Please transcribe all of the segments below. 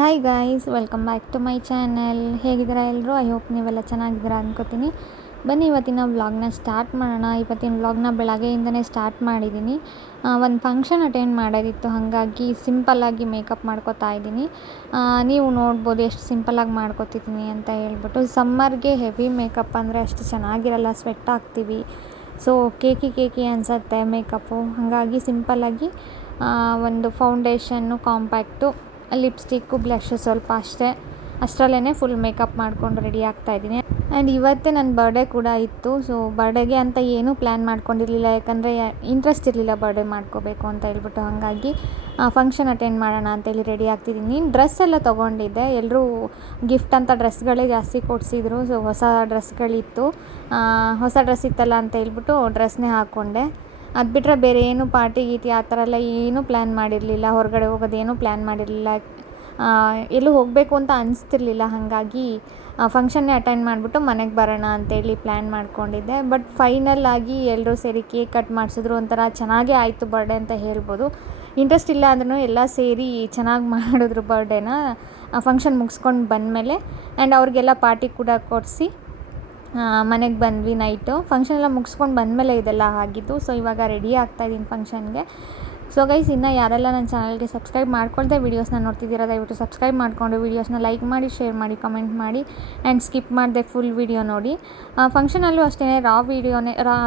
Hi guys, welcome back to my channel. ಹೇಗಿದ್ದೀರಾ ಎಲ್ಲರೂ? I hope ನೀವೆಲ್ಲ ಚೆನ್ನಾಗಿದ್ದೀರಾ ಅಂದ್ಕೋತೀನಿ. ಬನ್ನಿ ಇವತ್ತಿನ ವ್ಲಾಗ್ನ ಸ್ಟಾರ್ಟ್ ಮಾಡೋಣ. ಇವತ್ತಿನ ವ್ಲಾಗ್ನ ಬೆಳಗ್ಗೆಯಿಂದನೇ ಸ್ಟಾರ್ಟ್ ಮಾಡಿದ್ದೀನಿ. ಒಂದು ಫಂಕ್ಷನ್ ಅಟೆಂಡ್ ಮಾಡೋದಿತ್ತು, ಹಾಗಾಗಿ ಸಿಂಪಲ್ಲಾಗಿ ಮೇಕಪ್ ಮಾಡ್ಕೋತಾ ಇದ್ದೀನಿ. ನೀವು ನೋಡ್ಬೋದು ಎಷ್ಟು ಸಿಂಪಲ್ಲಾಗಿ ಮಾಡ್ಕೋತಿದ್ದೀನಿ ಅಂತ ಹೇಳ್ಬಿಟ್ಟು. ಸಮ್ಮರ್ಗೆ ಹೆವಿ ಮೇಕಪ್ ಅಂದರೆ ಅಷ್ಟು ಚೆನ್ನಾಗಿರಲ್ಲ, ಸ್ವೆಟ್ ಆಗ್ತೀವಿ. ಸೊ ಕೇಕಿ ಅನಿಸುತ್ತೆ ಮೇಕಪ್ಪು. ಹಾಗಾಗಿ ಸಿಂಪಲ್ಲಾಗಿ ಒಂದು ಫೌಂಡೇಶನ್ನು, ಕಾಂಪ್ಯಾಕ್ಟು, ಲಿಪ್ಸ್ಟಿಕ್ಕು, ಬ್ಲಷ್ ಸ್ವಲ್ಪ ಅಷ್ಟರಲ್ಲೇ ಫುಲ್ ಮೇಕಪ್ ಮಾಡ್ಕೊಂಡು ರೆಡಿ ಆಗ್ತಾಯಿದ್ದೀನಿ. ಆ್ಯಂಡ್ ಇವತ್ತೇ ನನ್ನ ಬರ್ಡೇ ಕೂಡ ಇತ್ತು. ಸೊ ಬರ್ಡೇಗೆ ಅಂತ ಏನೂ ಪ್ಲ್ಯಾನ್ ಮಾಡ್ಕೊಂಡಿರಲಿಲ್ಲ, ಯಾಕಂದರೆ ಇಂಟ್ರೆಸ್ಟ್ ಇರಲಿಲ್ಲ ಬರ್ಡೇ ಮಾಡ್ಕೋಬೇಕು ಅಂತ ಹೇಳ್ಬಿಟ್ಟು. ಹಾಗಾಗಿ ಫಂಕ್ಷನ್ ಅಟೆಂಡ್ ಮಾಡೋಣ ಅಂತೇಳಿ ರೆಡಿ ಆಗ್ತಿದ್ದೀನಿ. ಡ್ರೆಸ್ ಎಲ್ಲ ತೊಗೊಂಡಿದ್ದೆ, ಎಲ್ಲರೂ ಗಿಫ್ಟ್ ಅಂತ ಡ್ರೆಸ್ಗಳೇ ಜಾಸ್ತಿ ಕೊಡಿಸಿದ್ರು. ಸೊ ಹೊಸ ಡ್ರೆಸ್ಗಳಿತ್ತು, ಹೊಸ ಡ್ರೆಸ್ ಇತ್ತಲ್ಲ ಅಂತ ಹೇಳ್ಬಿಟ್ಟು ಡ್ರೆಸ್ನೇ ಹಾಕ್ಕೊಂಡೆ. ಅದು ಬಿಟ್ಟರೆ ಬೇರೆ ಏನು ಪಾರ್ಟಿ ಗೀಟಿ ಆ ಥರ ಎಲ್ಲ ಏನೂ ಪ್ಲ್ಯಾನ್ ಮಾಡಿರಲಿಲ್ಲ. ಹೊರಗಡೆ ಹೋಗೋದೇನೂ ಪ್ಲ್ಯಾನ್ ಮಾಡಿರಲಿಲ್ಲ, ಎಲ್ಲೂ ಹೋಗಬೇಕು ಅಂತ ಅನಿಸ್ತಿರ್ಲಿಲ್ಲ. ಹಾಗಾಗಿ ಫಂಕ್ಷನ್ನೇ ಅಟೆಂಡ್ ಮಾಡಿಬಿಟ್ಟು ಮನೆಗೆ ಬರೋಣ ಅಂತೇಳಿ ಪ್ಲ್ಯಾನ್ ಮಾಡ್ಕೊಂಡಿದ್ದೆ. ಬಟ್ ಫೈನಲ್ ಆಗಿ ಎಲ್ಲರೂ ಸೇರಿ ಕೇಕ್ ಕಟ್ ಮಾಡಿಸಿದ್ರು. ಒಂಥರ ಚೆನ್ನಾಗೇ ಆಯಿತು ಬರ್ಡೇ ಅಂತ ಹೇಳ್ಬೋದು. ಇಂಟ್ರೆಸ್ಟ್ ಇಲ್ಲ ಅಂದ್ರೂ ಎಲ್ಲ ಸೇರಿ ಚೆನ್ನಾಗಿ ಮಾಡಿದ್ರು ಬರ್ಡೇನ. ಫಂಕ್ಷನ್ ಮುಗಿಸ್ಕೊಂಡು ಬಂದಮೇಲೆ ಆ್ಯಂಡ್ ಅವ್ರಿಗೆಲ್ಲ ಪಾರ್ಟಿ ಕೂಡ ಕೊಡಿಸಿ ಮನೆಗೆ ಬಂದ್ವಿ. ನೈಟು ಫಂಕ್ಷನ್ ಎಲ್ಲ ಮುಗಿಸ್ಕೊಂಡು ಬಂದಮೇಲೆ ಇದೆಲ್ಲ ಆಗಿದ್ದು. ಸೊ ಇವಾಗ ರೆಡಿ ಆಗ್ತಾಯಿದ್ದೀನಿ ಫಂಕ್ಷನ್ಗೆ. ಸೊ ಗೈಸ್, ಇನ್ನೂ ಯಾರೆಲ್ಲ ನನ್ನ ಚಾನಲ್ಗೆ ಸಬ್ಸ್ಕ್ರೈಬ್ ಮಾಡ್ಕೊಳ್ದೆ ವೀಡಿಯೋಸ್ನ ನೋಡ್ತಿದ್ದೀರಾ, ದಯವಿಟ್ಟು ಸಬ್ಸ್ಕ್ರೈಬ್ ಮಾಡಿಕೊಂಡು ವೀಡಿಯೋಸ್ನ ಲೈಕ್ ಮಾಡಿ, ಶೇರ್ ಮಾಡಿ, ಕಮೆಂಟ್ ಮಾಡಿ ಆ್ಯಂಡ್ ಸ್ಕಿಪ್ ಮಾಡಿದೆ ಫುಲ್ ವೀಡಿಯೋ ನೋಡಿ. ಫಂಕ್ಷನಲ್ಲೂ ಅಷ್ಟೇ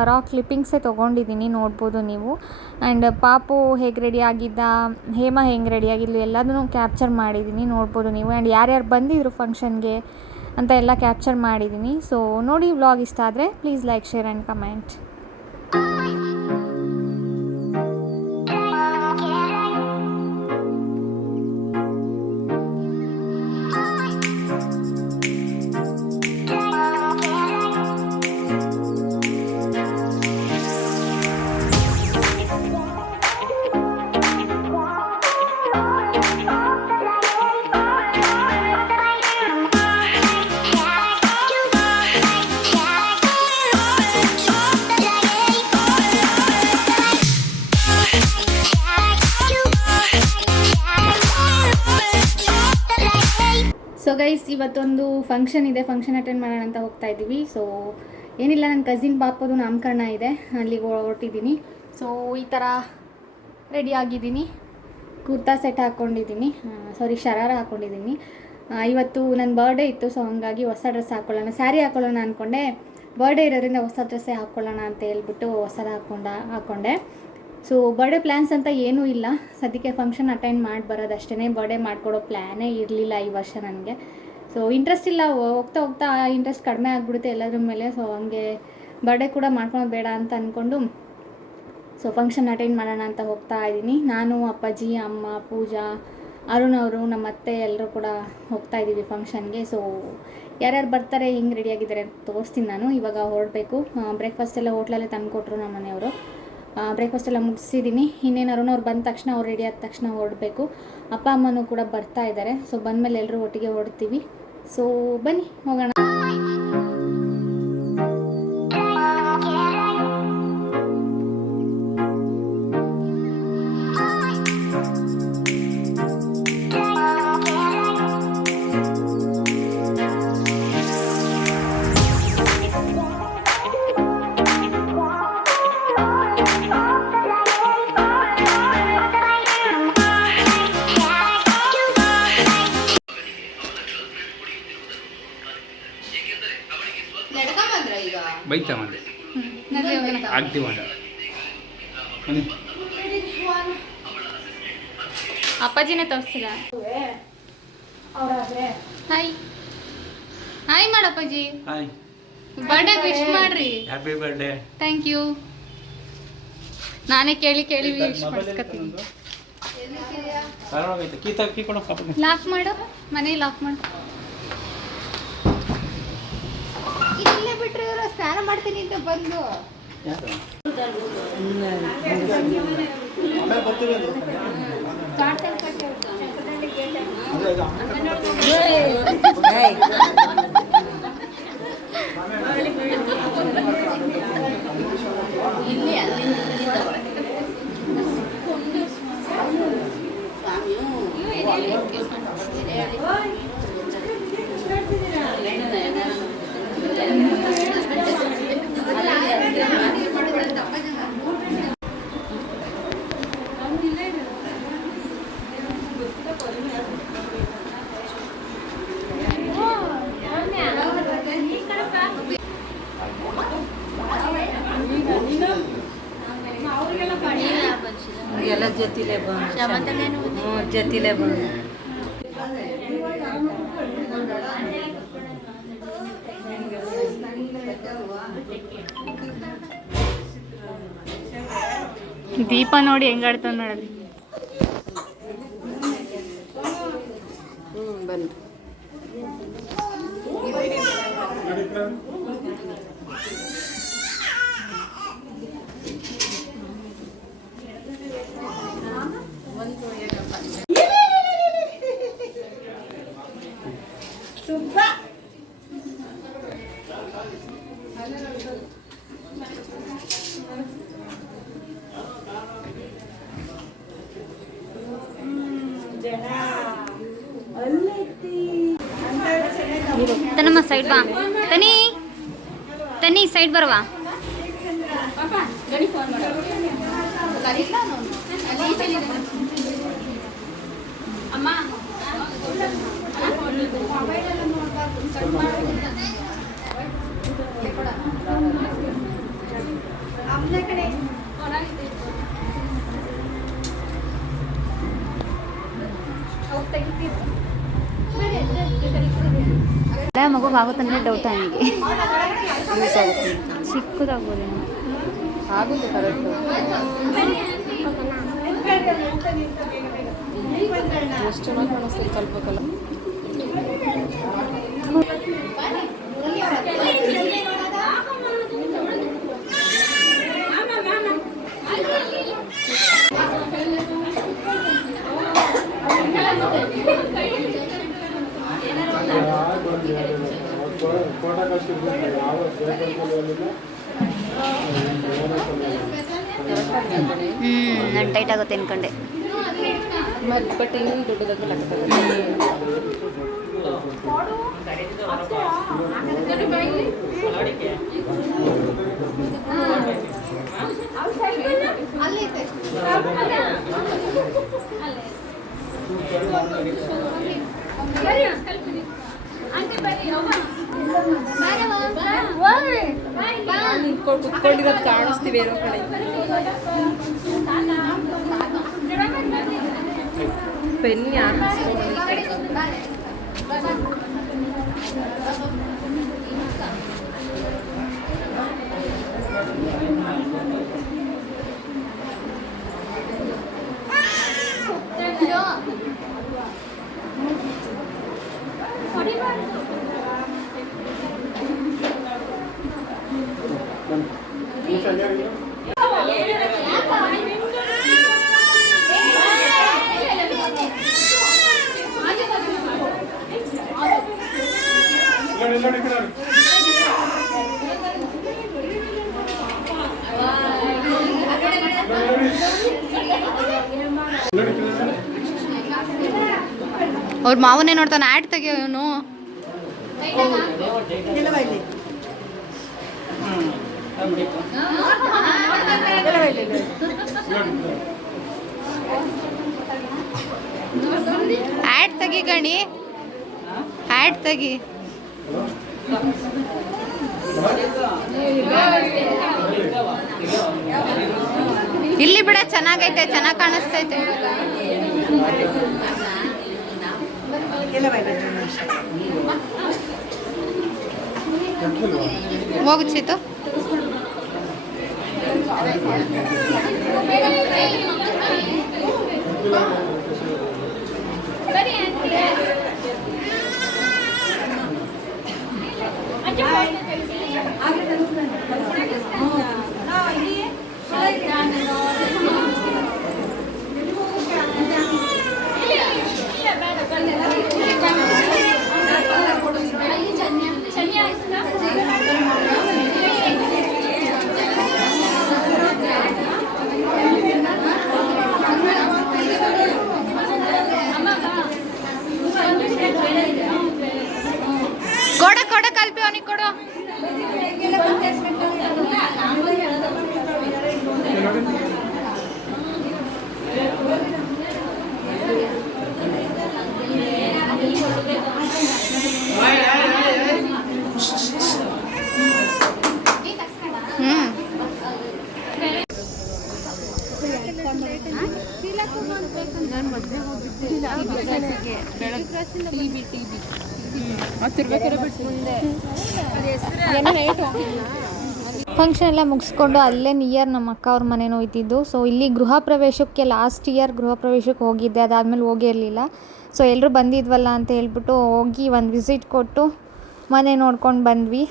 ರಾ ಕ್ಲಿಪ್ಪಿಂಗ್ಸೇ ತೊಗೊಂಡಿದ್ದೀನಿ, ನೋಡ್ಬೋದು ನೀವು. ಆ್ಯಂಡ್ ಪಾಪು ಹೇಗೆ ರೆಡಿ ಆಗಿದ್ದ, ಹೇಮಾ ಹೆಂಗೆ ರೆಡಿ ಆಗಿದ್ಲು ಎಲ್ಲದನ್ನೂ ಕ್ಯಾಪ್ಚರ್ ಮಾಡಿದ್ದೀನಿ, ನೋಡ್ಬೋದು ನೀವು. ಆ್ಯಂಡ್ ಯಾರ್ಯಾರು ಬಂದಿದ್ರು ಫಂಕ್ಷನ್ಗೆ ಅಂತ ಎಲ್ಲ ಕ್ಯಾಪ್ಚರ್ ಮಾಡಿದ್ದೀನಿ. ಸೊ ನೋಡಿ, ವ್ಲಾಗ್ ಇಷ್ಟ ಆದರೆ please like, share and comment. So guys, ಇವತ್ತೊಂದು ಫಂಕ್ಷನ್ ಇದೆ, ಫಂಕ್ಷನ್ ಅಟೆಂಡ್ ಮಾಡೋಣ ಅಂತ ಹೋಗ್ತಾ ಇದ್ದೀವಿ. ಸೊ ಏನಿಲ್ಲ, ನನ್ನ ಕಸಿನ್ ಪಾಪದು ನಾಮಕರಣ ಇದೆ, ಅಲ್ಲಿಗೆ ಹೊರಟಿದ್ದೀನಿ. ಸೊ ಈ ಥರ ರೆಡಿ ಆಗಿದ್ದೀನಿ, ಕುರ್ತಾ ಸೆಟ್ ಹಾಕ್ಕೊಂಡಿದ್ದೀನಿ, ಶರಾರ ಹಾಕ್ಕೊಂಡಿದ್ದೀನಿ. ಇವತ್ತು ನನ್ನ ಬರ್ಡೇ ಇತ್ತು. ಸೊ ಹಂಗಾಗಿ ಹೊಸ ಡ್ರೆಸ್ ಹಾಕ್ಕೊಳ್ಳೋಣ, ಸ್ಯಾರಿ ಹಾಕ್ಕೊಳ್ಳೋಣ ಅಂದ್ಕೊಂಡೆ. ಬರ್ಡೇ ಇರೋದ್ರಿಂದ ಹೊಸ ಡ್ರೆಸ್ಸೇ ಹಾಕ್ಕೊಳ್ಳೋಣ ಅಂತ ಹೇಳ್ಬಿಟ್ಟು ಹೊಸದು ಹಾಕ್ಕೊಂಡೆ. ಸೊ ಬರ್ಡೇ ಪ್ಲ್ಯಾನ್ಸ್ ಅಂತ ಏನೂ ಇಲ್ಲ ಸದ್ಯಕ್ಕೆ, ಫಂಕ್ಷನ್ ಅಟೆಂಡ್ ಮಾಡಿ ಬರೋದು ಅಷ್ಟೇ. ಬರ್ಡೇ ಮಾಡಿಕೊಡೋ ಪ್ಲ್ಯಾನೇ ಇರಲಿಲ್ಲ ಈ ವರ್ಷ ನನಗೆ. ಸೊ ಇಂಟ್ರೆಸ್ಟ್ ಇಲ್ಲ, ಹೋಗ್ತಾ ಇಂಟ್ರೆಸ್ಟ್ ಕಡಿಮೆ ಆಗಿಬಿಡುತ್ತೆ ಎಲ್ಲದ್ರ ಮೇಲೆ. ಸೊ ಹಂಗೆ ಬರ್ಡೇ ಕೂಡ ಮಾಡ್ಕೊಳೋದು ಬೇಡ ಅಂತ ಅಂದ್ಕೊಂಡು ಸೊ ಫಂಕ್ಷನ್ ಅಟೆಂಡ್ ಮಾಡೋಣ ಅಂತ ಹೋಗ್ತಾ ಇದ್ದೀನಿ. ನಾನು, ಅಪ್ಪಾಜಿ, ಅಮ್ಮ, ಪೂಜಾ, ಅರುಣ್ ಅವರು, ನಮ್ಮ ಅತ್ತೆ ಎಲ್ಲರೂ ಕೂಡ ಹೋಗ್ತಾ ಇದ್ದೀವಿ ಫಂಕ್ಷನ್ಗೆ. ಸೊ ಯಾರ್ಯಾರು ಬರ್ತಾರೆ, ಹಿಂಗೆ ರೆಡಿಯಾಗಿದ್ದಾರೆ ಅಂತ ತೋರಿಸ್ತೀನಿ ನಾನು. ಇವಾಗ ಹೊರಡಬೇಕು. ಬ್ರೇಕ್ಫಾಸ್ಟ್ ಎಲ್ಲ ಹೋಟ್ಲಲ್ಲೇ ತಂದುಕೊಟ್ರು ನಮ್ಮ ಮನೆಯವರು. ಬ್ರೇಕ್ಫಾಸ್ಟ್ ಎಲ್ಲ ಮುಗಿಸಿದ್ದೀನಿ. ಇನ್ನೇನು ಅರುಣವ್ರು ಬಂದ ತಕ್ಷಣ, ಅವ್ರು ರೆಡಿ ಆದ ತಕ್ಷಣ ಹೊರಡಬೇಕು. ಅಪ್ಪ ಅಮ್ಮನೂ ಕೂಡ ಬರ್ತಾ ಇದ್ದಾರೆ. ಸೊ ಬಂದಮೇಲೆ ಎಲ್ಲರೂ ಒಟ್ಟಿಗೆ ಹೊರಡ್ತೀವಿ. ಸೊ ಬನ್ನಿ ಹೋಗೋಣ. ಬೈತಾ ಮಂದೆ ಆಗ್ತೀವಿ ಅಪ್ಪಾಜಿನೇ ತೋರಿಸ್ತೀರ? ಹಾಯ್ ಹಾಯ್ ಮಾಡಪ್ಪಾಜಿ, ಹಾಯ್, ಬರ್ಡೇ ವಿಶ್ ಮಾಡ್ರಿ. Happy birthday. Thank you. ನಾನೇ ಕೇಳಿ ವಿಶ್ ಮಾಡಿಸ್ಕೊತೀನಿ. ಲಾಕ್ ಮಾಡು, ಮನೆ ಲಾಕ್ ಮಾಡು. ಇಲ್ಲೇ ಬಿಟ್ರೆ ಇವರು ಸ್ನಾನ ಮಾಡ್ತೀನಿ ಅಂತ ಬಂದು ಇಲ್ಲಿ ಅಲ್ಲಿ ಎಲ್ಲ ಜೊತೆಲೇ ಜೊತೆಲೇ ಬಂದು ದೀಪ ನೋಡಿ ಹೆಂಗಾಡ್ತಾವ ನೋಡಲಿ. ಬನ್ನಿ ತನಮ್ಮ ಸೈಡ್ ಬಾ, ತನಿ ಸೈಡ್ ಬರವಾ. ಮಗುಗೆ ಆಗುತ್ತಂದ್ರೆ ಡೌಟ್ ನನಗೆ. ಚಿಕ್ಕದಾಗ್ಬೋದು ಆಗುತ್ತೆ ಕರೆಕ್ಟು. ಎಷ್ಟು ಚೆನ್ನಾಗಿ ಕಾಣಿಸ್ತೀವಿ ಕಲ್ಬೇಕಲ್ಲ. ನಾನು ಟೈಟ್ ಆಗುತ್ತೆ ಅನ್ಕೊಂಡೆ. ಮತ್ತೆ ಬಟ್ ಇನ್ನೊಂದು ದೊಡ್ಡದಾಗಿ ಲೆಕ್ಕ ಕುತ್ಕೊಂಡಿರೋದು ಕಾಣಿಸ್ತೀವಿ ಏನೋ ಕಡೆ. ಪೆನ್ ಯಾರು ಅವ್ರ ಮಾವನೇ ನೋಡ್ತಾನೆ. ಆ್ಯಡ್ ತೆಗಿಯೋ ಇವನು. ಆ್ಯಡ್ ತೆಗಿ ಗಣಿ, ಆ್ಯಡ್ ತೆಗಿ. ಇಲ್ಲಿ ಬಿಡ, ಚೆನ್ನಾಗೈತೆ, ಚೆನ್ನಾಗಿ ಕಾಣಿಸ್ತೈತೆ. ಹೋಗು ಚೀತು. ಕೊಡ ಕೊಡ ಕಲ್ಪಿ ಅವನಿಗೆ ಕೊಡು. ಫಂಕ್ಷನ್ ಎಲ್ಲ ಮುಗಿಸ್ಕೊಂಡು ಅಲ್ಲೇ ನಿಯರ್ ನಮ್ಮ ಅಕ್ಕ ಅವ್ರ ಮನೆನೂ ಇದ್ದಿದ್ದು. ಸೊ ಇಲ್ಲಿ ಗೃಹ ಪ್ರವೇಶಕ್ಕೆ ಲಾಸ್ಟ್ ಇಯರ್ ಗೃಹ ಪ್ರವೇಶಕ್ಕೆ ಹೋಗಿದ್ದೆ, ಅದಾದಮೇಲೆ ಹೋಗಿರಲಿಲ್ಲ. ಸೊ ಎಲ್ಲರೂ ಬಂದಿದ್ವಲ್ಲ ಅಂತ ಹೇಳ್ಬಿಟ್ಟು ಹೋಗಿ ಒಂದು ವಿಸಿಟ್ ಕೊಟ್ಟು ಮನೆ ನೋಡ್ಕೊಂಡು ಬಂದ್ವಿ.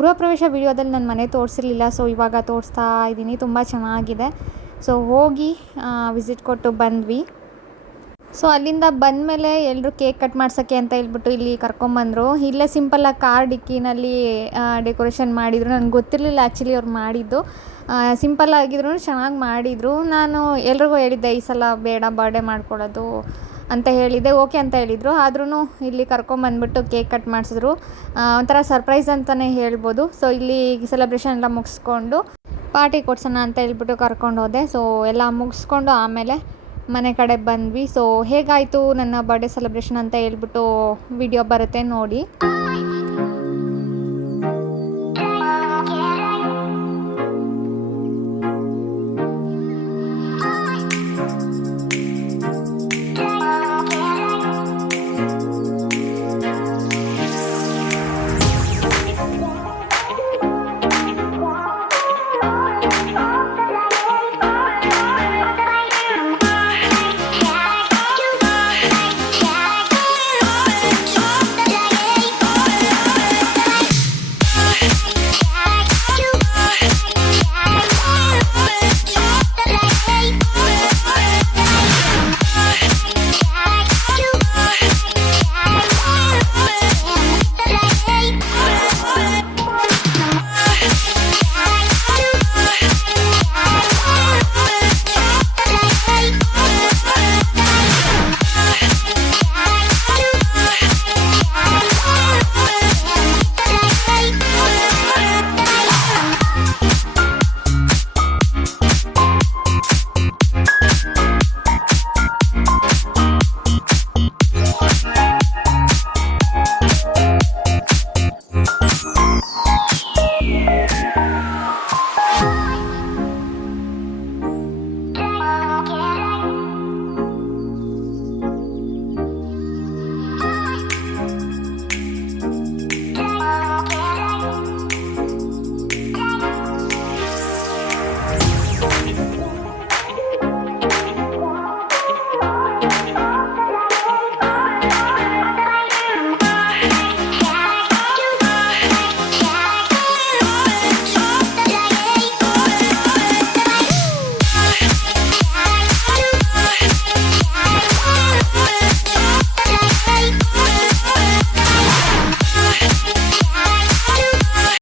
ಗೃಹ ಪ್ರವೇಶ ವಿಡಿಯೋದಲ್ಲಿ ನಾನು ಮನೆ ತೋರಿಸಿರಲಿಲ್ಲ, ಸೊ ಇವಾಗ ತೋರಿಸ್ತಾ ಇದ್ದೀನಿ. ತುಂಬ ಚೆನ್ನಾಗಿದೆ. ಸೊ ಹೋಗಿ ವಿಸಿಟ್ ಕೊಟ್ಟು ಬಂದ್ವಿ. ಸೊ ಅಲ್ಲಿಂದ ಬಂದಮೇಲೆ ಎಲ್ಲರೂ ಕೇಕ್ ಕಟ್ ಮಾಡ್ಸೋಕ್ಕೆ ಅಂತ ಹೇಳ್ಬಿಟ್ಟು ಇಲ್ಲಿ ಕರ್ಕೊಂಬಂದರು. ಇಲ್ಲೇ ಸಿಂಪಲ್ಲಾಗಿ ಕಾರ್ ಡಿಕ್ಕಿನಲ್ಲಿ ಡೆಕೋರೇಷನ್ ಮಾಡಿದರು. ನನಗೆ ಗೊತ್ತಿರಲಿಲ್ಲ ಆ್ಯಕ್ಚುಲಿ ಅವ್ರು ಮಾಡಿದ್ದು. ಸಿಂಪಲ್ ಆಗಿದ್ರು ಚೆನ್ನಾಗಿ ಮಾಡಿದರು. ನಾನು ಎಲ್ರಿಗೂ ಹೇಳಿದ್ದೆ ಈ ಸಲ ಬೇಡ ಬರ್ಡೇ ಮಾಡ್ಕೊಳ್ಳೋದು ಅಂತ ಹೇಳಿದ್ದೆ. ಓಕೆ ಅಂತ ಹೇಳಿದರು. ಆದ್ರೂ ಇಲ್ಲಿ ಕರ್ಕೊಂಬಂದ್ಬಿಟ್ಟು ಕೇಕ್ ಕಟ್ ಮಾಡಿಸಿದ್ರು. ಒಂಥರ ಸರ್ಪ್ರೈಸ್ ಅಂತಲೇ ಹೇಳ್ಬೋದು. ಸೊ ಇಲ್ಲಿ ಸೆಲೆಬ್ರೇಷನ್ ಎಲ್ಲ ಮುಗಿಸ್ಕೊಂಡು ಪಾರ್ಟಿ ಕೊಡ್ಸೋಣ ಅಂತ ಹೇಳ್ಬಿಟ್ಟು ಕರ್ಕೊಂಡು ಹೋದೆ. ಸೊ ಎಲ್ಲ ಮುಗಿಸ್ಕೊಂಡು ಆಮೇಲೆ ಮನೆ ಕಡೆ ಬಂದ್ವಿ. ಸೊ ಹೇಗಾಯಿತು ನನ್ನ ಬರ್ಡೇ ಸೆಲೆಬ್ರೇಷನ್ ಅಂತ ಹೇಳ್ಬಿಟ್ಟು ವಿಡಿಯೋ ಬರುತ್ತೆ ನೋಡಿ.